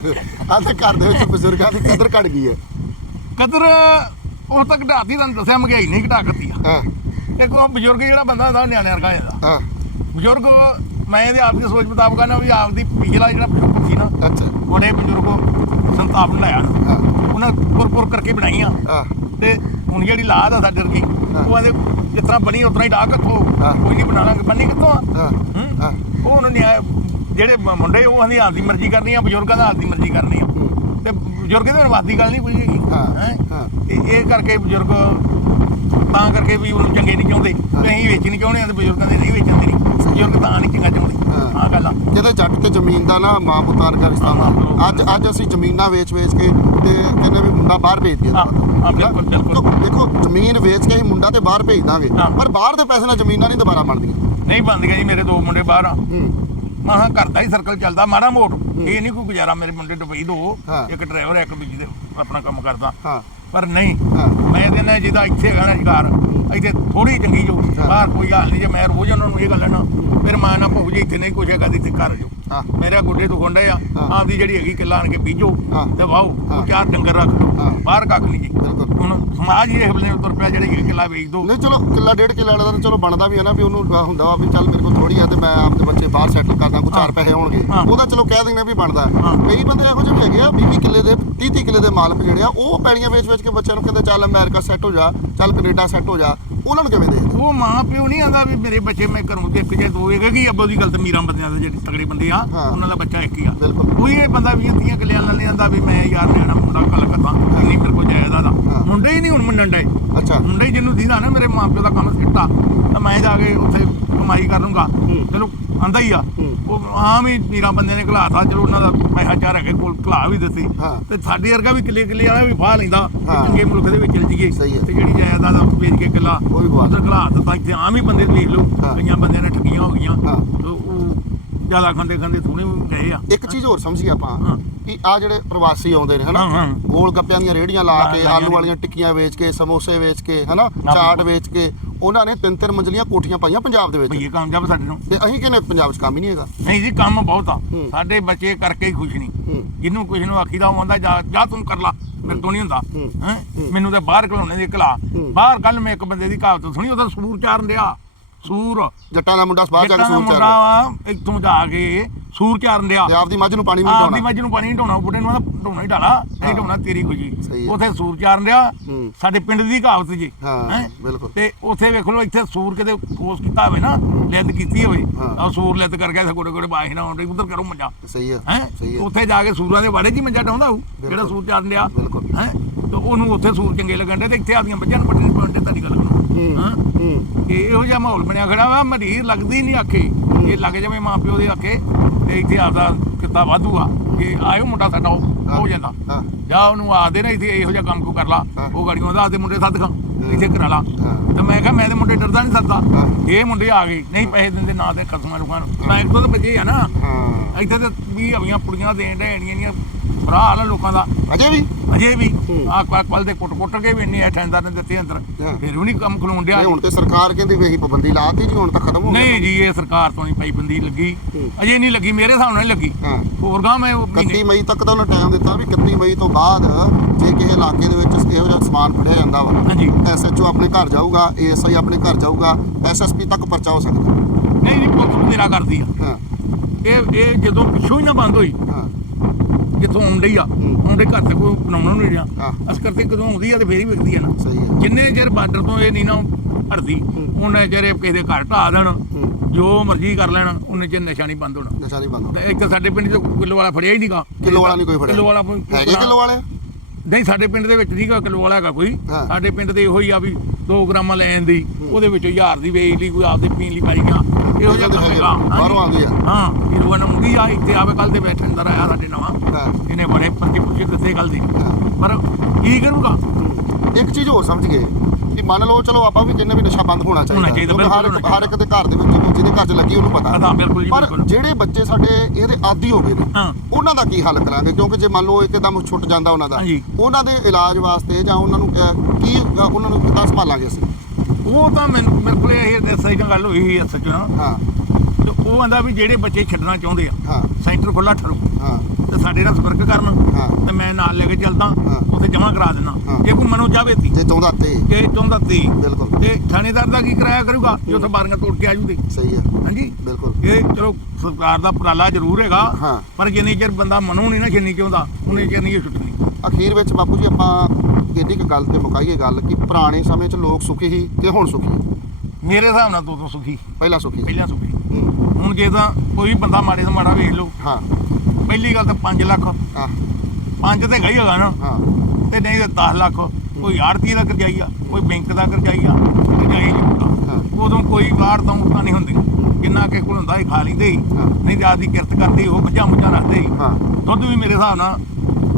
ਆਦੇ ਘਰ ਦੇ ਵਿੱਚ ਬਜ਼ੁਰਗਾਂ ਦੀ ਕਦਰ ਘਟ ਗਈ ਹੈ। ਕਦਰ ਉਹ ਤੱਕ ਘਟਾਤੀ ਤੁਹਾਨੂੰ ਦੱਸਿਆ ਮਹਿੰਗਾਈ ਨਹੀਂ ਘਟਾ ਕਰਤੀ ਆ। ਹਾਂ। ਇੱਕ ਉਹ ਬਜ਼ੁਰਗ ਜਿਹੜਾ ਬੰਦਾ ਦਾ ਨਿਆਣੇ ਵਰਗਾ ਜਾਂਦਾ ਹਾਂ। ਬਜ਼ੁਰਗ ਮੈਂ ਇਹਦੇ ਆਪ ਦੀ ਸੋਚ ਮੁਤਾਬਕ ਨਾ ਵੀ ਆਪਦੀ ਪਿਛਲਾ ਜਿਹੜਾ ਬਜ਼ੁਰਗ ਸੀ ਨਾ ਅੱਛਾ। ਬੜੇ ਬਜ਼ੁਰਗ ਸੰਤਾਪ ਲਾਇਆ ਹਾਂ। ਉਹਨਾਂ ਪੁਰ ਪੁਰ ਕਰਕੇ ਬਣਾਈਆਂ ਹਾਂ। ਤੇ ਹੁਣ ਜਿਹੜੀ ਲਾਦ ਆ ਸਾਡੇ ਵਰਗੀ ਉਹ ਆਦੇ ਜਿਸ ਤਰ੍ਹਾਂ ਬਣੀ ਉਸ ਤਰ੍ਹਾਂ ਹੀ ਡਾਹ ਕਿੱਥੋਂ ਹਾਂ। ਕੋਈ ਨਹੀਂ ਬਣਾ ਲਾਂਗੇ ਬੰਨੀ ਕਿੱਥੋਂ ਆ? ਹਾਂ। ਉਹ ਉਹਨਾਂ ਨੇ ਜਿਹੜੇ ਮੁੰਡੇ ਉਹ ਆਂਦੀ ਆਪਦੀ ਮਰਜ਼ੀ ਕਰਨੀ ਆ ਬਜ਼ੁਰਗਾਂ ਦਾ ਆਪਦੀ ਮਰਜ਼ੀ ਕਰਨੀ ਆ। ਹੂੰ। ਤੇ ਬਜ਼ੁਰਗ ਦੇ ਵਾਦੀ ਗੱਲ ਨਹੀਂ ਕੋਈ ਹੈਗੀ। ਹਾਂ, ਹੈਂ? ਹਾਂ। ਇਹ ਕਰਕੇ ਬਜ਼ੁਰਗ ਤਾਂ ਕਰਕੇ ਵੀ ਉਹਨੂੰ ਚੰਗੇ ਨਹੀਂ ਚਾਹੁੰਦੇ। ਨਹੀਂ ਚਾਹੁੰਦੇ ਆ ਤੇ ਬਜ਼ੁਰਗਾਂ ਦੇ ਨਹੀਂ ਵੇਚਣ ਦੇਣੀ। ਬਜ਼ੁਰਗ ਤਾਂ ਨਹੀਂ ਚੰਗਾ ਚਾਹੁੰਦੇ। ਹਾਂ। ਹਾਂ ਗੱਲ ਆ। ਜਿਹਦੇ ਜੱਟ ਤੇ ਜ਼ਮੀਨ ਦਾ ਨਾ ਮਾਂ ਪੁੱਤਾਂ ਦਾ ਰਿਸ਼ਤਾ ਅੱਜ ਅੱਜ ਅਸੀਂ ਜ਼ਮੀਨਾਂ ਵੇਚ ਵੇਚ ਕੇ ਤੇ ਕਹਿੰਦੇ ਵੀ ਮੁੰਡਾ ਬਾਹਰ ਭੇਜ ਦਿਆ। ਹਾਂ, ਹਾਂ, ਬਿਲਕੁਲ, ਬਿਲਕੁਲ। ਦੇਖੋ ਜ਼ਮੀਨ ਵੇਚ ਕੇ ਅਸੀਂ ਮੁੰਡਾ ਤੇ ਬਾਹਰ ਭੇਜ ਦਾਂਗੇ। ਹਾਂ। ਪਰ ਬਾਹਰ ਦੇ ਪੈਸੇ ਨਾਲ ਜ਼ਮੀਨਾਂ ਨਹੀਂ ਦੁਬਾਰਾ ਬਣਦੀਆਂ। ਨਹੀਂ ਬੰਦੀਆਂ ਜੀ ਮੇਰੇ ਦੋ ਮੁੰਡੇ ਬਾਹਰ ਆ। ਹੂੰ ਮਾਂ ਘਰ ਦਾ ਹੀ ਸਰਕਲ ਚੱਲਦਾ ਮਾੜਾ ਮੋਟ। ਇਹ ਨਹੀਂ ਕੋਈ ਗੁਜ਼ਾਰਾ ਮੇਰੇ ਮੁੰਡੇ ਦੁਬਈ ਦੋ। ਹਾਂ। ਇੱਕ ਡਰਾਈਵਰ ਇੱਕ ਦੂਜੀ ਦੇ ਆਪਣਾ ਕੰਮ ਕਰਦਾ। ਹਾਂ। ਪਰ ਨਹੀਂ ਹਾਂ। ਮੈਂ ਕਹਿੰਦਾ ਜਿਹਦਾ ਇੱਥੇ ਹੈਗਾ ਨਾ ਰੁਜ਼ਗਾਰ ਇੱਥੇ ਥੋੜੀ ਚੰਗੀ ਜੋ ਹਾਂ। ਬਾਹਰ ਕੋਈ ਹਾਲ ਨਹੀਂ ਜੇ ਮੈਂ ਰੋਜ਼ ਉਹਨਾਂ ਨੂੰ ਇਹ ਗੱਲ ਨਾ ਫਿਰ ਮਾਂ ਨਾ ਭੁੱਜ ਇੱਥੇ ਨਹੀਂ ਕੁਛ ਹੈਗਾ ਤੇ ਇੱਥੇ ਘਰ ਜੋ। ਮੇਰੇ ਗੁੱਡੇ ਤੋਂ ਖੁੰਡੇ ਆ। ਆਪਦੀ ਜਿਹੜੀ ਹੈਗੀ ਕਿੱਲਾ ਆਣ ਕੇ ਬੀਜੋ। ਤੇ ਵਾਹੋ ਹਾਂ। ਚਾਰ ਡੰਗਰ ਰੱਖ ਲਓ। ਬਾਹਰ ਕੱਖ ਨਹੀਂ ਜੀ ਹੁਣ ਸਮਾਜ ਹੀ ਇਹ ਬਲੇ ਤੁਰ ਪਿਆ ਜਿਹੜੇ ਇਹ ਕਿੱਲਾ ਵੇਚ ਦੋ ਨਹੀਂ ਚਲੋ ਕਿੱਲਾ ਡੇਢ ਕਿੱਲਾ ਵਾਲਾ ਤਾਂ ਚਲੋ ਬਣਦਾ ਵੀ ਹੈ ਨਾ ਵੀ ਉਹਨੂੰ ਹੁੰਦਾ ਵਾ ਚੱਲ ਮੇਰੇ ਕੋਲ ਥੋੜੀ ਆ ਤੇ ਮੈਂ ਆਪਦੇ ਬੱਚੇ ਬਾਹਰ ਸੈਟਲ ਕਰਦਾ ਕੋਈ ਚਾਰ। ਪੈਸੇ ਹੋਣਗੇ। ਉਹਦਾ ਚਲੋ ਕਹਿ ਦਿੰਦੇ ਵੀ ਬਣਦਾ। ਕਈ ਬੰਦੇ ਇਹੋ ਜਿਹੇ ਹੈਗੇ ਆ 20 ਕਿੱਲੇ ਦੇ 30 30 ਕਿੱਲੇ ਦੇ ਮਾਲਕ ਜਿਹੜੇ ਆ ਉਹ ਪੈੜੀਆਂ ਵੇਚ ਵੇਚ ਕੇ ਬੱਚਿਆਂ ਨੂੰ ਕਹਿੰਦੇ ਚੱਲ ਅਮਰੀਕਾ ਸੈੱਟ ਹੋ ਜਾ ਚੱਲ ਕੈਨੇਡਾ ਸੈੱਟ ਹੋ ਜਾ ਉਹਨਾਂ ਨੂੰ ਕਿਵੇਂ ਦੇ ਉਹ ਮਾਂ ਪਿਓ ਨਹੀਂ ਆਂਦਾ ਵੀ ਮੇਰੇ ਬੱਚੇ ਮੈਂ ਘਰੋਂ ਤੇ ਇੱਕ ਜੇ ਦੋ ਹੈਗੇ ਕੀ ਅੱਬੋ ਦੀ ਗੱਲ ਤੇ ਮੀਰਾਂ ਬੰਦਿਆਂ ਦੇ ਜਿਹੜੇ ਤਗੜੇ ਬੰਦੇ ਆ ਹਾਂ। ਉਹਨਾਂ ਦਾ ਬੱਚਾ ਇੱਕ ਹੀ ਆ ਕੋਈ ਇਹ ਬੰਦਾ ਵੀ ਤੀਆਂ ਕਿਲਿਆਂ ਨਾਲ ਨਹੀਂ ਆਂਦਾ ਵੀ ਮੈਂ ਯਾਰ ਨਿਆਣਾ ਮੁੰਡਾ ਕੱਲ ਕਰਾਂ ਨਹੀਂ ਮੇਰੇ ਕੋਲ ਜਾਇਦਾ ਦਾ ਹਾਂ। ਮੁੰਡੇ ਹੀ ਨਹੀਂ ਹੁਣ ਮੰਨਣ ਡਏ ਅੱਛਾ ਮੁੰਡੇ ਹੀ ਜਿਹਨੂੰ ਦੀਦਾ ਨਾ ਮੇਰੇ ਮਾਪਿਓ ਦਾ ਕੰਮ ਸਿੱਟਾ ਤਾਂ ਮੈਂ ਜਾ ਕੇ ਉੱਥੇ ਕਮਾਈ ਕਰ ਲੂੰਗਾ। ਚਲੋ ਆਂਦਾ ਹੀ ਆ। ਉਹ ਆਮ ਹੀ ਮੀਰਾਂ ਬੰਦੇ ਨੇ ਘਲਾਤਾ ਚਲੋ ਉਹਨਾਂ ਦਾ ਪੈਸਾ ਚਾਰ ਹੈਗੇ ਕੋਲ ਘਲਾ ਵੀ ਦਿੱਤੀ। ਤੇ ਸਾਡੇ ਵਰਗਾ ਵੀ ਕਿੱਲੇ ਕਿੱਲੇ ਵਾਲਾ ਵੀ ਫਾਹ ਲੈਂਦਾ। ਚੰਗੇ ਮੁਲਕ ਦੇ ਵਿੱਚ ਚਲ ਜੀਏ ਸਹੀ ਹੈ। ਤੇ ਜਿਹੜੀ ਜਾਇਦਾਦ ਆ ਵੇਚ ਕੇ ਕਿੱਲਾ ਉਹ ਵੀ ਉਧਰ ਘਲਾ ਦਿੱਤਾ ਇੱਥੇ ਆਮ ਹੀ ਬੰਦੇ ਵੇਖ ਲਓ। ਕਈਆਂ ਬੰਦਿਆਂ ਨੇ ਠੱਗੀਆਂ ਹੋ ਗਈਆਂ। ਤੇ ਉਹ ਜ਼ਿਆਦਾ ਖੰਡੇ ਖੰਡੇ ਥੋੜੇ ਗਏ ਆ। ਇੱਕ ਚੀਜ਼ ਹੋਰ ਸਮਝੀ ਆਪਾਂ ਹਾਂ। ਕਿ ਆ ਜਿਹੜੇ ਪ੍ਰਵਾਸੀ ਆਉਂਦੇ ਨੇ ਹਨਾ? ਹਾਂ, ਹਾਂ। ਗੋਲ ਗੱਪਿਆਂ ਦੀਆਂ ਰੇੜੀਆਂ ਲਾ ਕੇ ਲਾਈਆਂ ਆਲੂ ਨੇ। ਵਾਲੀਆਂ ਟਿੱਕੀਆਂ ਵੇਚ ਕੇ ਸਮੋਸੇ ਵੇਚ ਕੇ ਹਨਾ? ਚਾਟ। ਵੇਚ ਕੇ ਉਹਨਾਂ ਨੇ ਤਿੰਨ ਤਿੰਨ ਮੰਜ਼ਲੀਆਂ ਕੋਠੀਆਂ ਪਾਈਆਂ ਪੰਜਾਬ ਦੇ ਵਿੱਚ। ਭਈਏ ਕਾਮਯਾਬ ਸਾਡੇ ਨੂੰ। ਤੇ ਅਸੀਂ ਕਹਿੰਦੇ ਪੰਜਾਬ 'ਚ ਕੰਮ ਹੀ ਨਹੀਂ ਹੈਗਾ। ਨਹੀਂ ਜੀ ਕੰਮ ਬਹੁਤ ਆ। ਹੂੰ। ਸਾਡੇ ਬੱਚੇ ਕਰਕੇ ਹੀ ਖੁਸ਼ ਨਹੀਂ। ਹੂੰ। ਜਿਹਨੂੰ ਕੁਝ ਨੂੰ ਆਖੀਦਾ ਉਹ ਆਂਦਾ ਜਾ ਜਾ ਤੂੰ ਕਰ ਲਾ। ਮੇਰੇ ਤੋਂ ਨਹੀਂ ਹੁੰਦਾ। ਹੂੰ। ਮੈਨੂੰ ਤਾਂ ਬਾਹਰ ਘਲਾਉਣੇ ਦੀ ਹੂੰ। ਬਾਹਰ ਕੱਲ ਮੈਂ ਇੱਕ ਬੰਦੇ ਦੀ ਕਹਾਵਤ ਸੁਣੀ ਉਹਦਾ ਸੂਰ ਚਾਰਨ ਡਿਆ। ਸੂਰ ਜੱਟਾਂ ਦਾ ਮੁੰਡਾ ਬਾਹਰ ਜਾ ਕੇ ਜੱਟਾਂ ਦਾ ਸੂਰ ਮੁੰਡਾ ਵਾ ਇੱਥੋਂ ਜਾ ਕੇ ਸੂਰ ਚਾਰਨ ਡਿਆ ਤੇ ਆਪਦੀ ਮੱਝ ਨੂੰ ਪਾਣੀ ਨਹੀਂ ਆਪਦੀ ਮੱਝ ਨੂੰ ਪਾਣੀ ਨਹੀਂ ਢਾਉਣਾ ਬੁੱਢੇ ਨੂੰ ਆਂਹਦਾ ਢਾਉਣਾ ਹੀ ਢਾਲਾ ਨਹੀਂ ਹਾਂ। ਢਾਉਣਾ ਤੇਰੀ ਖੁਸ਼ੀ ਹੈ। ਉਥੇ ਸੂਰ ਚਾਰਨ ਹੂੰ। ਸਾਡੇ ਪਿੰਡ ਦੀ ਕਹਾਵਤ ਜੀ ਹਾਂ ਹੈਂ? ਬਿਲਕੁਲ ਤੇ ਉਥੇ ਵੇਖ ਲਓ ਇੱਥੇ ਸੂਰ ਕਿਤੇ ਕੋਸ ਕੀਤਾ ਹੋਵੇ ਨਾ ਲਿੱਦ ਕੀਤੀ ਹੋਵੇ ਹਾਂ। ਉਹ ਸੂਰ ਲਿੱਦ ਕਰ ਗਿਆ ਗੋੜੇ ਗੋੜੇ ਬਾਹੀ ਨਾ ਆਉਂਦੇ ਉਧਰ ਕਰੋ ਮੰਜਾ ਸਹੀ ਹੈ ਹੈ ਸਹੀ ਹੈ ਉੱਥੇ ਜਾ ਕੇ ਸੂਰਾਂ ਦੇ 'ਚ ਹੀ ਮੰਜਾ ਡਾਉਂਦਾ ਹੋਊ ਜਿਹੜਾ ਬਿਲਕੁਲ। ਸੂਰ ਚਾਰਨ ਡਿਆ ਬਿਲਕੁਲ ਹੈ ਤੇ ਉਹਨੂੰ ਉੱਥੇ ਸੂਰ ਚੰਗੇ ਲੱਗਣ ਦੇ ਤੇ ਇੱਥੇ ਆਪਦੀਆਂ ਬੱਚਿਆਂ ਨੂੰ ਪੱਟਣੀ ਪਹੁੰਚੇ ਤੁਹਾਡੀ ਗੱਲ ਨੂੰ ਹੂੰ ਇਹ ਇਹੋ ਜਿਹਾ ਮਾਹੌਲ ਬਣਿਆ ਖੜਾ ਵਾ ਮਰੀਰ ਲੱਗਦੀ ਨਹੀਂ ਆਖੇ। ਇਹ ਲੱਗ ਜਾਵੇ ਮਾਂ ਪਿਓ ਦੇ ਆਖੇ ਤੇ ਇੱਥੇ ਆਪਦਾ ਕਿੱਤਾ ਵਾਧੂਗਾ ਕਿ ਆਇਓ ਮੁੰਡਾ ਸਾਡਾ ਹੋ ਜਾਂਦਾ। ਜਾ ਉਹਨੂੰ ਆਦੇ ਨਾ ਇੱਥੇ ਇਹੋ ਜਿਹਾ ਕੰਮ ਕੋ ਕਰ ਲਾ। ਉਹ ਗਾੜੀਆਂ ਦਾ ਆਦੇ ਮੁੰਡੇ ਸੱਦ ਖਾਂ ਇੱਥੇ ਕਰਾ ਲਾ। ਤੇ ਮੈਂ ਕਿਹਾ ਮੈਂ ਤੇ ਮੁੰਡੇ ਡਰਦਾ ਨਹੀਂ ਸਕਦਾ। ਇਹ ਮੁੰਡੇ ਆ ਗਏ ਨਹੀਂ ਪੈਸੇ ਦਿੰਦੇ ਨਾ ਤੇ ਨੂੰ। ਖਾਣ ਮੈਂ ਇੱਕ ਤੋਂ ਬੱਜੇ ਆ ਨਾ। ਇੱਥੇ ਤੇ ਵੀ ਹਵੀਆਂ ਪੁੜੀਆਂ ਦੇਣ ਡੈਣੀਆਂ ਦੀਆਂ ਬੁਰਾ ਹਾਲ ਆ ਲੋਕਾਂ ਦਾ। ਅਜੇ ਵੀ? ਅਜੇ ਵੀ। ਹੂੰ। ਆਹ ਕੱਲ ਦੇ ਕੁੱਟ ਕੁੱਟ ਕੇ ਵੀ ਇੰਨੇ ਠੰਡਾਰ ਨੇ ਦਿੱਤੇ ਅੰਦਰ। ਹਾਂ। ਫਿਰ ਵੀ ਨਹੀਂ ਕੰਮ ਖਲੋਣ ਡਿਆ। ਹੁਣ ਤੇ ਸਰਕਾਰ ਕਹਿੰਦੀ ਵੀ ਅਸੀਂ ਪਾਬੰਦੀ ਲਾਤੀ ਜੀ ਹੁਣ ਤਾਂ ਖਤਮ ਹੋ ਗਿਆ ਨਹੀਂ ਜੀ ਇਹ ਸਰਕਾਰ ਤੋਂ ਨਹੀਂ ਪਈ ਬੰਦੀ ਲੱਗੀ। ਹੂੰ। ਅਜੇ ਨਹੀਂ ਲੱਗੀ ਮੇਰੇ ਹਿਸਾਬ ਨਾਲ ਲੱਗੀ। ਹਾਂ। ਹੋਰ ਗਾਂ ਮੈਂ ਉਹ 31 ਮਹੀਨੇ ਮਈ ਤੱਕ ਤਾਂ ਉਹਨਾਂ ਟਾਈਮ ਦਿੱਤਾ ਵੀ 31 ਮਈ ਤੋਂ ਬਾਅਦ ਜੇ ਕਿਸੇ ਇਲਾਕੇ ਦੇ ਵਿੱਚ ਇਹੋ ਜਿਹਾ ਸਮਾਨ ਫੜਿਆ ਜਾਂਦਾ ਵਾ ਹਾਂਜੀ। ਐਸਐਚਓ ਆਪਣੇ ਘਰ ਜਾਊਗਾ ਏਐਸਆਈ ਆਪਣੇ ਘਰ ਜਾਊਗਾ ਐਸਐਸਪੀ ਤੱਕ ਪਰਚਾ ਹੋ ਸਕਦਾ। ਨਹੀਂ ਨਹੀਂ ਪੁਲਿਸ ਬਥੇਰਾ ਕਰਦੀ ਆ। ਹਾਂ। ਇਹ ਇਹ ਜਦੋਂ ਪਿੱਛੋਂ ਹੀ ਨਾ ਬੰਦ ਹੋਈ ਹਾਂ। ਜਿੱਥੋਂ ਆਉਂਦੇ ਆ। ਆਉਂਦੇ ਘਰ ਤੇ ਕੋਈ ਬਣਾਉਣਾ ਨਹੀਂ ਰਿਹਾ। ਹਾਂ। ਅਸਕਰ ਤੇ ਕਦੋਂ ਆਉਂਦੀ ਆ ਤੇ ਫੇਰ ਹੀ ਵਿਕਦੀ ਆ ਨਾ। ਸਹੀ ਹੈ ਜਿੰਨੇ ਚਿਰ ਬਾਰਡਰ ਤੋਂ ਇਹ ਨਹੀਂ ਨਾ ਹਟਦੀ ਉਹਨੇ ਚਿਰ ਇਹ ਕਿਸੇ ਦੇ ਘਰ ਢਾ ਦੇਣ ਜੋ ਮਰਜ਼ੀ ਕਰ ਲੈਣ ਉਹਨੇ ਚਿਰ ਨਸ਼ਾ ਨਹੀਂ ਬੰਦ ਹੋਣਾ। ਨਸ਼ਾ ਨਹੀਂ ਬੰਦ ਤੇ ਇੱਕ ਸਾਡੇ ਪਿੰਡ 'ਚ ਕਿਲੋ ਵਾਲਾ ਫੜਿਆ ਹੀ ਨਹੀਂਗਾ ਕਿਲੋ ਵਾਲਾ ਨਹੀਂ ਕੋਈ ਫੜਿਆ। ਕਿਲੋ ਵਾਲਾ ਹੈਗੇ ਕਿਲੋ ਵਾਲੇ? ਨਹੀਂ ਸਾਡੇ ਪਿੰਡ ਦੇ ਵਿੱਚ ਨਹੀਂਗਾ ਕਿਲੋ ਵਾਲਾ ਹੈਗਾ ਕੋਈ। ਸਾਡੇ ਪਿੰਡ ਦੇ ਇਹੋ ਹੀ ਆ ਵੀ 2 ਗ੍ਰਾਮਾਂ ਲੈਣ ਦੀ ਉਹਦੇ ਵਿੱਚੋਂ 1000 ਦੀ ਵੇਚ ਲਈ ਕੋਈ ਆਪਦੇ ਪੀਣ ਲਈ ਪਾਈ ਗਿਆ ਇਹੋ ਜਿਹਾ ਕੰਮ ਹੈਗਾ ਬਾਹਰੋਂ ਆ ਗਏ ਆ। ਹਾਂ ਇਹ ਰੋਣਾ ਮੁੰਗੀ ਆ ਇੱਥੇ ਆਵੇ ਕੱਲ ਦੇ ਬੈਠਣ ਦਾ ਆਇਆ ਸਾਡੇ ਨਵਾਂ ਇਹਨੇ ਬੜੇ ਪਰਚੇ ਪੁੱਛੇ ਦਿੱਤੇ ਕੱਲ ਦੀ। ਪਰ ਕੀ ਕਰੂਗਾ? ਇੱਕ ਚੀਜ਼ ਹੋਰ ਸਮਝ ਗਏ ਕਿ ਮੰਨ ਲਓ ਚਲੋ ਆਪਾਂ ਵੀ ਕਹਿੰਦੇ ਵੀ ਨਸ਼ਾ ਬੰਦ ਹੋਣਾ ਚਾਹੀਦਾ ਹਰ ਇੱਕ ਹਰ ਇੱਕ ਦੇ ਘਰ ਦੇ ਵਿੱਚ ਜਿਹਦੇ ਘਰ 'ਚ ਲੱਗੀ ਉਹਨੂੰ ਪਤਾ। ਪਰ। ਜਿਹੜੇ ਬੱਚੇ ਸਾਡੇ ਇਹਦੇ ਆਦੀ ਹੋ ਗਏ ਨੇ ਉਹਨਾਂ ਦਾ ਕੀ ਹੱਲ ਕਰਾਂਗੇ? ਕਿਉਂਕਿ ਜੇ ਮੰਨ ਲਓ ਇੱਕਦਮ ਛੁੱਟ ਜਾਂਦਾ ਉਹਨਾਂ ਦਾ। ਉਹਨਾਂ ਦੇ ਇਲਾਜ ਵਾਸਤੇ ਜਾਂ ਉਹਨਾਂ ਨੂੰ ਕੀ ਉਹਨਾਂ ਨੂੰ ਕਿੱਦਾਂ ਸੰਭਾਲਾਂਗੇ? ਅਸੀਂ ਉਹ ਤਾਂ ਮੈਨੂੰ ਮੇਰੇ ਕੋਲੇ ਇਹ ਐਸਆਈ ਨਾਲ ਗੱਲ ਹੋਈ ਸੀ ਐਸਐਚ ਨਾਲ। ਹਾਂ। ਤੇ ਉਹ ਆਂਦਾ ਵੀ ਜਿਹੜੇ ਬੱਚੇ ਛੱਡਣਾ ਚਾਹੁੰਦੇ ਆ ਹਾਂ। ਸੈਂਟਰ ਖੁੱਲਾ ਠਰੂ। ਹਾਂ। ਤੇ ਸਾਡੇ ਨਾਲ ਸੰਪਰਕ ਕਰਨ। ਹਾਂ। ਤੇ ਮੈਂ ਨਾਲ ਲੈ ਕੇ ਚੱਲਦਾ। ਉੱਥੇ ਜਮ੍ਹਾਂ ਕਰਾ ਦੇਣਾ। ਜੇ ਕੋਈ ਮਨੋਂ ਜਾਵੇ ਤੀ। ਜੇ ਚਾਹੁੰਦਾ ਤੇ। ਜੇ ਚਾਹੁੰਦਾ ਤੀ। ਬਿਲਕੁਲ। ਤੇ ਥਾਣੇਦਾਰ ਦਾ ਕੀ ਕਰਾਇਆ ਕਰੂਗਾ? ਜੇ ਉੱਥੇ ਬਾਰੀਆਂ ਤੋੜ ਕੇ ਆਜੂ ਤੇ ਸਹੀ ਹੈ ਹਾਂਜੀ? ਬਿਲਕੁਲ। ਇਹ ਚਲੋ ਸਰਕਾਰ ਦਾ ਉਪਰਾਲਾ ਜ਼ਰੂਰ ਹੈਗਾ। ਪਰ ਜਿੰਨੀ ਚਿਰ ਬੰਦਾ ਮਨੋਂ ਨਹੀਂ ਨਾ ਛਿੰਨੀ ਚਾਹੁੰਦਾ ਉਹਨੇ ਚਿਰ ਨਹੀਂ ਛੁੱਟਣੀ। ਅਖੀਰ ਵਿੱਚ ਬਾਪੂ ਜੀ ਆਪਾਂ ਕਿੰਨੀ ਕੁ ਗੱਲ ਤੇ ਮੁਕਾਈਏ ਗੱਲ ਕਿ ਪੁਰਾਣੇ ਸਮੇਂ 'ਚ ਲੋਕ ਸੁਖੀ ਸੀ ਤੇ ਹੁਣ ਸੁਖੀ ਮੇਰੇ ਹਿਸਾਬ ਨਾਲ ਤੋਂ ਤੋਂ ਸੁਖੀ। ਪਹਿਲਾਂ ਸੁਖੀ ਸੀ। ਪਹਿਲਾਂ ਸੁਖੀ। ਹੂੰ, ਹੁਣ ਜੇ ਤਾਂ ਕੋਈ ਬੰਦਾ ਮਾੜੇ ਤੋਂ ਮਾੜਾ ਵੇਖ ਲਓ ਹਾਂ। ਪਹਿਲੀ ਗੱਲ ਤਾਂ 5 ਲੱਖ। ਹਾਂ। 5 ਤੇ ਗਈ ਹੋਗਾ ਨਾ। ਹਾਂ। ਤੇ ਨਹੀਂ ਤਾਂ 10 ਲੱਖ। ਕੋਈ ਆੜਤੀ ਦਾ ਕਰਜਾਈ ਆ ਕੋਈ ਬੈਂਕ ਦਾ ਕਰਜਾਈ ਆ ਕਰਜਾਈ। ਨਹੀਂ ਉਦੋਂ ਕੋਈ ਵਾਰ ਤਾਂ ਤਾਂ ਨਹੀਂ ਹੁੰਦੀ। ਕਿੰਨਾ ਕੇ ਕੋਲ ਹੁੰਦਾ ਹੀ ਖਾ ਲੈਂਦੇ ਹੀ। ਨਹੀਂ ਤੇ ਆਦੀ ਕਿਰਤ ਕਰਦੇ ਉਹ ਮੱਝਾਂ ਮੁੱਝਾਂ ਰੱਖਦੇ ਹੀ। ਦੁੱਧ ਵੀ ਮੇਰੇ ਹਿਸਾਬ ਨਾਲ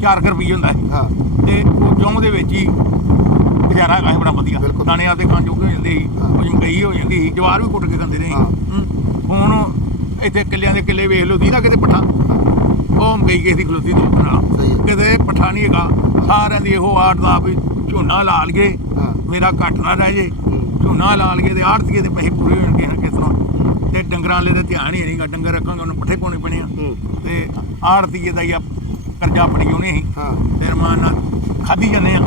4 ਰੁਪਏ ਹੁੰਦਾ ਹਾਂ। ਤੇ ਉਹ ਜੌਂ ਦੇ ਵਿੱਚ ਹੀ ਗੁਜ਼ਾਰਾ ਹੈਗਾ ਬੜਾ ਵਧੀਆ। ਬਿਲਕੁਲ। ਦਾਣਿਆਂ ਤੇ ਖਾਂ ਜੋਗੇ ਹੋ ਜਾਂਦੇ ਸੀ। ਕੁਝ ਮਕਈ ਹੋ ਜਾਂਦੀ ਸੀ ਜਵਾਰ ਵੀ ਕੁੱਟ ਕੇ ਖਾਂਦੇ ਰਹੇ। ਹੁਣ ਇੱਥੇ ਕਿੱਲਿਆਂ ਦੇ ਕਿੱਲੇ ਵੇਖ ਲਓ ਦੀ ਨਾ ਕਿਤੇ ਪੱਠਾ। ਉਹ ਮਕਈ ਕਿਸੇ ਦੀ ਖਲੋਤੀ ਦੋ ਨਾਲ। ਕਿਤੇ ਪੱਠਾ ਨਹੀਂ ਹੈਗਾ। ਸਾਰਿਆਂ ਦੀ ਇਹੋ ਆੜ ਦਾ ਵੀ ਝੋਨਾ ਲਾ ਹਾਂ। ਮੇਰਾ ਘੱਟ ਨਾ ਰਹਿ ਜੇ। ਝੋਨਾ ਲਾ ਲਈਏ ਤੇ ਆੜਤੀਏ ਦੇ ਪੈਸੇ ਪੂਰੇ ਹੋ ਜਾਣਗੇ ਕਿਸ ਤਰ੍ਹਾਂ। ਤੇ ਡੰਗਰਾਂ ਵਾਲੇ ਦਾ ਧਿਆਨ ਹੀ ਨਹੀਂਗਾ ਡੰਗਰ ਰੱਖਾਂਗੇ ਉਹਨੂੰ ਪੱਠੇ ਪਾਉਣੇ ਪੈਣੇ ਆ। ਤੇ ਆੜਤੀਏ ਦਾ ਹੀ ਕਰਜ਼ਾ ਫੜੀ ਉਹਨੇ ਹੀ। ਤੇ ਰਮਾਨ ਨਾਲ ਖਾਧੀ ਜਾਂਦੇ ਆ।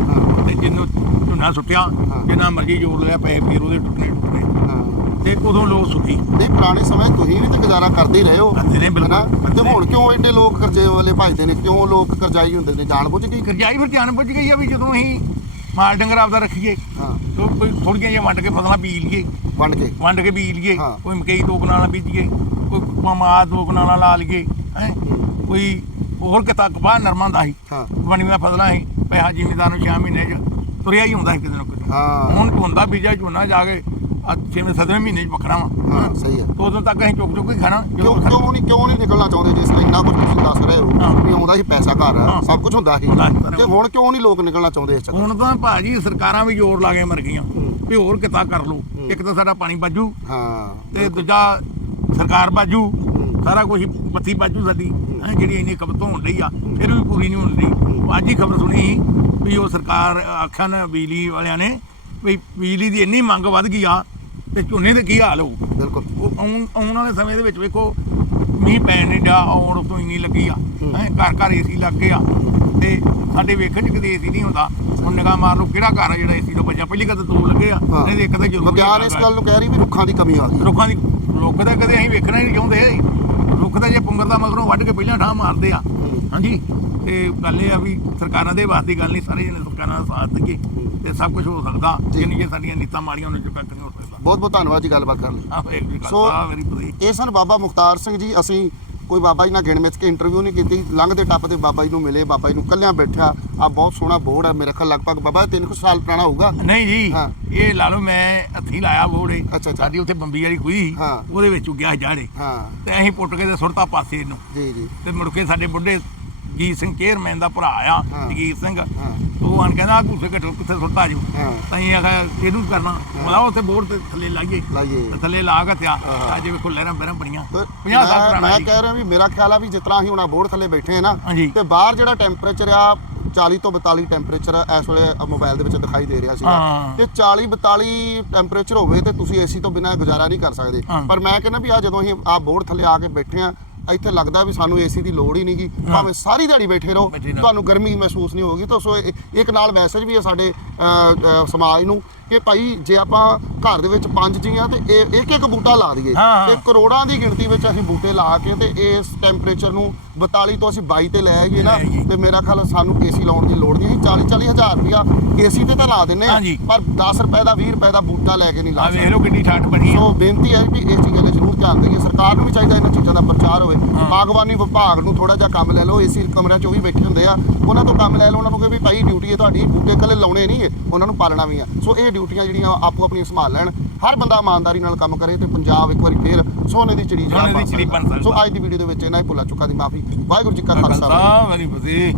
ਤੇ ਜਿੰਨੂੰ ਝੋਨਾ ਸੁੱਟਿਆ। ਜਿੰਨਾ ਮਰਜ਼ੀ ਜੋੜ ਲਿਆ ਪੈਸੇ ਫਿਰ ਉਹਦੇ ਟੁੱਟਣੇ ਟੁੱਟਣੇ। ਤੇ ਉਦੋਂ ਲੋਕ ਸੁਖੀ। ਨਹੀਂ ਪੁਰਾਣੇ ਸਮੇਂ ਤੁਸੀਂ ਵੀ ਤੇ ਗੁਜ਼ਾਰਾ ਕਰਦੇ ਰਹੇ ਹੋ। ਨੇ ਬਿਲਕੁਲ, ਤੇ। ਹੁਣ ਕਿਉਂ ਐਡੇ ਲੋਕ ਕਰਜ਼ੇ ਵਾਲੇ ਭਜਦੇ ਨੇ? ਕਿਉਂ ਲੋਕ ਕਰਜ਼ਾਈ ਹੁੰਦੇ ਨੇ? ਜਾਣ ਬੁੱਝ ਕੇ? ਕਰਜ਼ਾਈ ਫਿਰ ਧਿਆਨ ਪੁੱਜ ਗਈ ਆ ਵੀ ਜਦੋਂ ਅਸੀਂ ਮਾਲ ਡੰਗਰ ਆਪਦਾ ਰੱਖੀਏ। ਹਾਂ। ਤੋ ਕੋਈ ਥੋੜੀਆਂ ਜਿਹੀਆਂ ਵੰਡ ਕੇ ਫਸਲਾਂ ਬੀਜ ਲਈਏ। ਵੰਡ ਕੇ। ਵੰਡ ਕੇ ਬੀਜ ਲਈਏ। ਹਾਂ। ਕੋਈ ਮਕਈ ਦੋ ਕਨਾਲਾਂ ਬੀਜੀਏ ਕੋਈ ਕਮਾ ਦੋ ਕਨਾਲਾਂ ਲਾ ਲਈਏ ਹੈ। ਕੋਈ ਹੋਰ ਕਿਤਾ ਕਪਾਹ ਨਰਮਾ ਦਾ ਸੀ। ਹਾਂ। ਬਣੀਆਂ ਫਸਲਾਂ ਸੀ। ਪੈਸਾ ਜ਼ਿਮੀਦਾਰ ਨੂੰ 6 ਮਹੀਨੇ ਚ ਤੁਰਿਆ ਹੀ ਹੁੰਦਾ ਸੀ ਕਿਤੇ ਨਾ ਹਾਂ। ਹੁਣ ਝੋਨਾ ਬੀਜਿਆ ਝੋਨਾ ਜਾ ਕੇ ਆ ਛੇਵੇਂ ਸੱਤਵੇਂ ਮਹੀਨੇ ਚ ਪੱਕਣਾ ਵਾ। ਹਾਂ ਸਹੀ ਹੈ ਉਦੋਂ ਤੱਕ ਅਸੀਂ ਚੁੱਕ ਚੁੱਕ ਕੇ ਖਾਣਾ ਜਦੋਂ ਕਿਉਂ ਕਿਉਂ ਨਹੀਂ ਕਿਉਂ ਨਹੀਂ ਨਿਕਲਣਾ ਚਾਹੁੰਦੇ ਜਿਸ ਇੰਨਾ ਕੁਝ ਤੁਸੀਂ ਦੱਸ ਰਹੇ ਹੋ ਹਾਂ। ਵੀ ਆਉਂਦਾ ਸੀ ਪੈਸਾ ਘਰ ਹਾਂ। ਸਭ ਕੁਝ ਹੁੰਦਾ ਸੀ ਹੁੰਦਾ ਸੀ, ਪਰ ਤੇ ਹੁਣ ਕਿਉਂ ਨਹੀਂ ਲੋਕ ਨਿਕਲਣਾ ਚਾਹੁੰਦੇ ਇਸ ਚੱਕਰ ਹੁਣ ਤਾਂ ਭਾਜੀ ਸਰਕਾਰਾਂ ਵੀ ਜ਼ੋਰ ਲਾ ਕੇ ਮਰ ਗਈਆਂ। ਹੂੰ। ਵੀ ਹੋਰ ਕਿਤਾ ਕਰ ਲੋ ਇੱਕ ਤਾਂ ਸਾਡਾ ਪਾਣੀ ਬਾਜੂ। ਹਾਂ ਤੇ ਦੂਜਾ ਸਰਕਾਰ ਬਾਜੂ। ਹੂੰ। ਸਾਰਾ ਕੁਝ ਬੱਤੀ ਬਾਜੂ ਸਾਡੀ। ਹੈਂ, ਜਿਹੜੀ ਇੰਨੀ ਖਪਤ ਹੋਣ ਰਹੀ ਆ ਫਿਰ ਵੀ ਪੂਰੀ ਨਹੀਂ ਹੋਣ ਰਹੀ ਅੱਜ ਹੀ ਖਬਰ ਸੁਣੀ ਵੀ ਉਹ ਸਰਕਾਰ ਆਖਿਆ ਨਾ ਬਿਜਲੀ ਵਾਲਿਆਂ ਨੇ ਵੀ ਬਿਜਲੀ ਦੀ ਇੰਨੀ ਮੰਗ ਵੱਧ ਗਈ ਆ ਤੇ ਝੋਨੇ ਦੇ ਕੀ ਹਾਲ ਹੋਊ ਬਿਲਕੁਲ। ਉਹ ਆਉਣ ਆਉਣ ਵਾਲੇ ਸਮੇਂ ਦੇ ਵਿੱਚ ਵੇਖੋ ਮੀਂਹ ਪੈਣ ਨਹੀਂ ਡਿਆ ਆਉਣ ਤੋਂ ਇੰਨੀ ਲੱਗੀ ਆ। ਹੈਂ, ਘਰ ਘਰ ਏਸੀ ਲੱਗ ਗਏ ਆ ਤੇ ਸਾਡੇ ਵੇਖਣ ਚ ਕਦੇ ਏਸੀ ਨਹੀਂ ਹੁੰਦਾ। ਹੁਣ ਨਿਗਾਹ ਮਾਰ ਲਓ ਕਿਹੜਾ ਘਰ ਆ ਜਿਹੜਾ ਏਸੀ ਤੋਂ ਬਚਿਆ? ਪਹਿਲੀ ਗੱਲ ਤਾਂ ਦੋ ਲੱਗੇ ਆ। ਹਾਂ। ਨਹੀਂ ਤੇ ਇੱਕ ਤਾਂ ਜ਼ਰੂਰ ਵਿਗਿਆਨ ਇਸ ਗੱਲ ਨੂੰ ਕਹਿ ਰਹੀ ਵੀ ਰੁੱਖਾਂ ਦੀ ਕਮੀ ਆ ਗਈ। ਰੁੱਖਾਂ ਦੀ ਰੁੱਖ ਤਾਂ ਕਦੇ ਅਸੀਂ ਵੇਖਣਾ ਹੀ ਨਹੀਂ ਚਾਹੁੰਦੇ। ਰੁੱਖ ਤਾਂ ਜੇ ਪੁੰਗਰ ਦਾ ਮਗਰੋਂ ਵੱਢ ਕੇ ਪਹਿਲਾਂ ਠਾਹ ਮਾਰਦੇ ਆ। ਹਾਂਜੀ? ਤੇ ਗੱਲ ਇਹ ਆ ਵੀ ਸਰਕਾਰਾਂ ਦੇ ਵਾਸ ਦੀ ਗੱਲ ਨਹੀਂ। ਸਾਰੇ ਜਣੇ ਸਰਕਾਰਾਂ ਦਾ ਸਾਥ ਦੇਈਏ। ਤੇ ਸਭ ਕੁਝ ਹੋ ਸਕਦਾ। ਜੀ। ਜਿੰਨੀ ਜੇ ਸਾਡੀਆਂ ਨੀਤਾਂ ਮਾੜੀਆਂ ਉਹਨਾਂ ਚ ਕੱਟ ਨਹੀਂ ਹੋ ਸਕਦਾ ਬਹੁਤ ਬਹੁਤ ਧੰਨਵਾਦ ਜੀ ਗੱਲਬਾਤ ਕਰਨ ਲਈ। ਸੋ- ਇਹ ਸਨ ਬਾਬਾ ਮੁਖਤਾਰ ਸਿੰਘ ਜੀ ਅਸੀਂ ਕੋਈ ਬਾਬਾ ਜੀ ਨਾਲ ਗਿਣ ਮਿੱਥ ਕੇ ਇੰਟਰਵਿਊ ਨਹੀਂ ਕੀਤੀ। ਲੰਘਦੇ ਟੱਪਦੇ ਬਾਬਾ ਜੀ ਨੂੰ ਮਿਲੇ ਬਾਬਾ ਜੀ ਨੂੰ ਕੱਲਿਆਂ ਬੈਠਿਆ। ਆ ਬਹੁਤ ਸੋਹਣਾ ਬੋਰਡ ਹੈ ਮੇਰੇ ਖਿਆਲ ਲਗਭਗ ਬਾਬਾ 300 ਸਾਲ ਪੁਰਾਣਾ ਹੋਊਗਾ। ਨਹੀਂ ਜੀ। ਇਹ ਲਾ ਲਓ ਮੈਂ ਹੱਥੀ ਲਾਇਆ ਅੱਛਾ, ਅੱਛਾ। ਸਾਡੀ ਉੱਥੇ ਬੰਬੀ ਵਾਲੀ ਖੂਹੀ। ਉਹਦੇ ਵਿੱਚ ਉੱਗਿਆ ਜਾੜੇ ਹਾਂ। ਤੇ ਅਸੀਂ ਪੁੱਟ ਕੇ ਤੇ ਸੁੱਟਤਾ ਪਾਸੇ ਇਹਨੂੰ। ਜੀ ਜੀ। ਤੇ ਮੁੜ ਕੇ ਸਾਡੇ ਬੁੱਢੇ ਜੀਤ ਸਿੰਘ ਚੇਅਰਮੈਨ ਦਾ ਭਰਾ ਆ। ਜਗੀਰ ਸਿੰਘ। ਆਣ ਕਹਿੰਦਾ ਗੁੱਸੇ ਘਟੋ ਕਿੱਥੇ ਸੁੱਟਾ ਜੂ ਹਾਂ। ਤਾਂ ਇਹ ਇਹਨੂੰ ਕਰਨਾ। ਉਹਦਾ ਉੱਥੇ ਬੋਰਡ ਤੇ ਥੱਲੇ ਲਾਈਏ। ਲਾਈਏ। ਤੇ ਥੱਲੇ ਲਾ ਕੇ ਤਿਆ ਹਾਂ। ਅੱਜ ਵੇਖੋ ਲਹਿਰਾਂ ਬਹਿਰਾਂ ਬੜੀਆਂ ਤੇ 50 ਸਾਲ ਮੈਂ- ਪੁਰਾਣਾ ਮੈਂ ਜੀ। ਕਹਿ ਰਿਹਾ ਵੀ ਮੇਰਾ ਖਿਆਲ ਆ ਵੀ ਜਿਸ ਤਰ੍ਹਾਂ ਅਸੀਂ ਹੁਣ ਬੋਰਡ ਥੱਲੇ ਬੈਠੇ ਆ ਨਾ ਹਾਂਜੀ। ਤੇ ਬਾਹਰ ਜਿਹੜਾ ਟੈਂਪਰੇਚਰ ਆ 40 ਤੋਂ 42 ਟੈਂਪਰੇਚਰ ਇਸ ਵੇਲੇ ਮੋਬਾਈਲ ਦੇ ਵਿੱਚ ਦਿਖਾਈ ਦੇ ਰਿਹਾ ਸੀ ਹਾਂ। ਤੇ 40 42 ਟੈਂਪਰੇਚਰ ਹੋਵੇ ਤੇ ਤੁਸੀਂ ਏਸੀ ਤੋਂ ਬਿਨਾਂ ਗੁਜ਼ਾਰਾ ਨਹੀਂ ਕਰ ਸਕਦੇ। ਹਾਂ। ਪਰ ਮੈਂ ਕਹਿੰਦਾ ਵੀ ਆ ਜਦੋਂ ਅਸੀਂ ਆ ਬੋਰਡ ਥੱਲੇ ਆ ਕੇ ਬੈਠੇ ਆ ਇੱਥੇ ਲੱਗਦਾ ਵੀ ਸਾਨੂੰ ਏਸੀ ਦੀ ਲੋੜ ਹੀ ਨਹੀਂਗੀ ਭਾਵੇਂ ਸਾਰੀ ਦਿਹਾੜੀ ਬੈਠੇ ਰਹੋ। ਤੁਹਾਨੂੰ ਗਰਮੀ ਮਹਿਸੂਸ ਨਹੀਂ ਹੋਗੀ ਤਾਂ ਸੋ ਇੱਕ ਨਾਲ ਮੈਸੇਜ ਵੀ ਹੈ ਸਾਡੇ ਸਮਾਜ ਨੂੰ ਕਿ ਭਾਈ ਜੇ ਆਪਾਂ ਘਰ ਦੇ ਵਿੱਚ ਪੰਜ ਜੀ ਆ ਤੇ ਇੱਕ ਇੱਕ ਬੂਟਾ ਲਾ ਦਈਏ। ਤੇ ਕਰੋੜਾਂ ਦੀ ਗਿਣਤੀ ਵਿੱਚ ਅਸੀਂ ਬੂਟੇ ਲਾ ਕੇ ਤੇ ਇਸ ਟੈਂਪਰੇਚਰ ਨੂੰ 42 ਤੋਂ ਅਸੀਂ 22 ਤੇ ਲੈ ਆਈਏ ਨਾ। ਤੇ ਮੇਰਾ ਖਿਆਲ ਸਾਨੂੰ ਏਸੀ ਲਾਉਣ ਦੀ ਲੋੜ ਨਹੀਂ ਅਸੀਂ 40 40 ਹਜ਼ਾਰ ਰੁਪਇਆ ਏਸੀ ਤੇ ਤਾਂ ਲਾ ਦਿੰਨੇ। ਪਰ 10 ਰੁਪਏ ਦਾ 20 ਰੁਪਏ ਦਾ ਬੂਟਾ ਲੈ ਕੇ ਨਹੀਂ ਲਾ ਆ ਵੇਖ ਸਕਦੇ। ਲਓ ਕਿੰਨੀ ਠਾਠ ਬਣੀ ਆ। ਸੋ ਬੇਨਤੀ ਹੈ ਵੀ ਇਸ ਚੀਜ਼ਾਂ 'ਤੇ ਜ਼ਰੂਰ ਧਿਆਨ ਦੇਈਏ। ਸਰਕਾਰ ਨੂੰ ਵੀ ਚਾਹੀਦਾ ਇਹਨਾਂ ਚੀਜ਼ਾਂ ਦਾ ਪ੍ਰਚਾਰ ਹੋਵੇ। ਹਾਂ। ਬਾਗਬਾਨੀ ਵਿਭਾਗ ਨੂੰ ਥੋੜਾ ਜਿਹਾ ਕੰਮ ਲੈ ਲਓ ਏਸੀ ਕਮਰਿਆਂ 'ਚ ਉਹ ਵੀ ਬੈਠੇ ਹੁੰਦੇ ਆ। ਉਹਨਾਂ ਤੋਂ ਕੰਮ ਲੈ ਲਓ ਉਹਨਾਂ ਨੂੰ ਕਿ ਵੀ ਭਾਈ ਡਿਊਟੀ ਹੈ ਤੁਹਾਡੀ ਬੂਟੇ ਕੱਲੇ ਲਾਉਣੇ ਨਹੀਂ ਉਹਨਾਂ ਨੂੰ ਪਾਲਣਾ ਵੀ ਆ। ਸੋ ਇਹ ਡਿਊਟੀਆਂ ਜਿਹੜੀਆਂ ਆਪੋ ਆਪਣੀਆਂ ਸੰਭਾਲ ਲੈਣ। ਹਰ ਬੰਦਾ ਇਮਾਨਦਾਰੀ ਨਾਲ ਕੰਮ ਕਰੇ ਤੇ ਪੰਜਾਬ ਇੱਕ ਵਾਰੀ ਫੇਰ ਸੋਨੇ ਦੀ ਚਿੜੀ ਬਣ ਸਕਦਾ। ਸੋ ਅੱਜ ਦੀ ਵੀਡੀਓ ਦੇ ਵਿੱਚ ਇਹਨਾਂ ਹੀ ਭੁੱਲਾ ਚੁੱਕਾ ਦੀ ਮਾਫੀ। ਵਾਹਿਗੁਰੂ ਜੀ ਕਾ ਖਾਲਸਾ। ਵਰੀ ਫਤਿਹ।